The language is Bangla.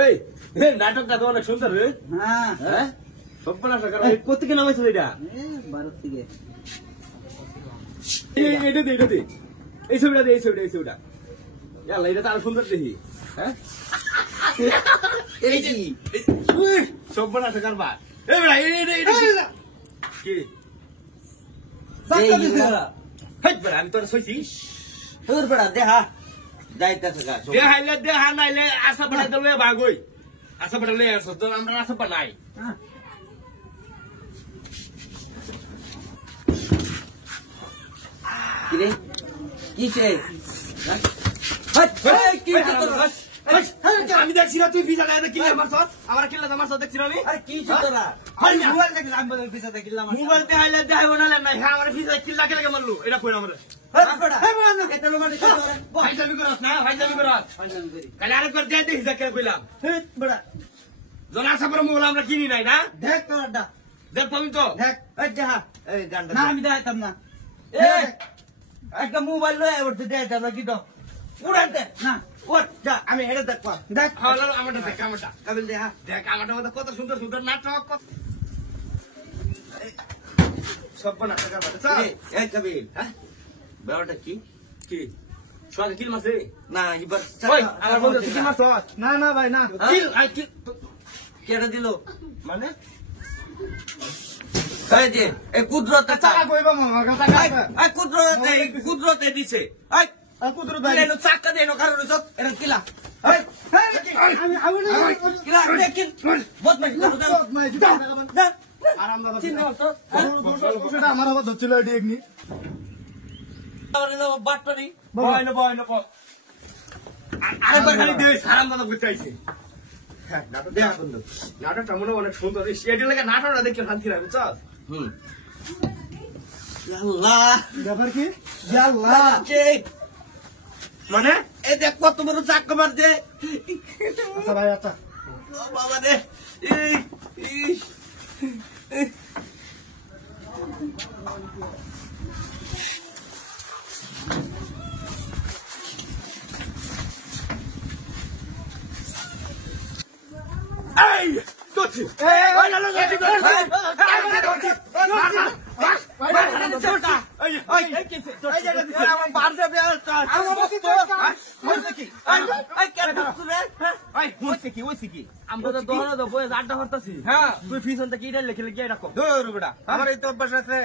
এই নাটকটা তো অনেক সুন্দর রে। হ্যাঁ সব্বানা সরকার কোথেকে নামাইছো এটা? ভারত থেকে। এটা দে এই ছবিটা ইয়াল্লা এটা তো আরো সুন্দর দেখি। হ্যাঁ এই কি সব্বানা সরকার বা এই বেড়া এটা কি সাতটা দিছে ওরা। হেই বেড়া আমি তোর সইছি তোর বড়া দেখা যাইতাছে গা দেহা নাইলে আশা পাঠাই দিলে ভাগই আশা পাঠালে আসো তো আমরা আশা পাঠাই কি রে কি রে আমি দেখছি না তুই ভিজা দেয় কিনলে আমার সব আমার কিনলে আমার সব দেখছি না আমি আরে কি তোরা মোবাইল দেখলে আমি বলে পিছাতে কিল্লা মার মোবাইল তে হাইলে দেয় ওনা না হ্যাঁ আমার ভিজা কিল্লা কে মারলো এটা কই আমরা বড়া এটা লোমাটি কত রে ভাই যাবি করস না ভাই যাবি করস কালে আরেকবার দেয় দেখি যা কে কইলাম বড়া জন আশা করে মোবাইল আমরা কিনি নাই না দেখ তোরটা দেখ পাবি তো দেখ এই দেখা এই গানটা না আমি দেখাইতাম না এই একটা মোবাইল লয়ে উঠতে দেখাইতাম না কি তো উড়াতে না ওট যা আমি এটা দেখবা দেখ হলো আমারটা দেখ আমারটা কাবিল দেখা দেখ আমারটা মধ্যে কত সুন্দর সুন্দর নাটক কত সব না টাকা বাটা এই কাবিল হ্যাঁ বেড়াটা কি কি সোয়াকে কিল মারছে না এবার ওই আমার বন্ধু তুই কিল মারছ না না ভাই না কিল আই কিল কেটে দিল মানে এই যে এই কুদরত টাকা কইবা মামার কাছে টাকা এই কুদরতে দিছে এই কুদরত ভাই এনো চাকা দেনো কারণ সব এরা কিলা এই আমি কিলা দেখিন বহুত মাই আরাম দাদা চিন্তা তো সেটা আমার আবার ধরছিল এটি একনি আরে বাটনি বয় না আরেকবার খালি দে আরাম দাদা করতে আইছে হ্যাঁ নাটক দেখ বন্ধু নাটকটা মনে অনেক সুন্দর এটি লাগে নাটকটা দেখে শান্তি লাগে বুঝছ আল্লাহ ব্যাপার কি আল্লাহ মানে এই দেখ কত বড় চাকা মার দে আচ্ছা ভাই আচ্ছা ও বাবা রে এই দোছি এই না তুই ফিস কি লিখে লিখে রাখো আমার এই তো অভ্যাস আছে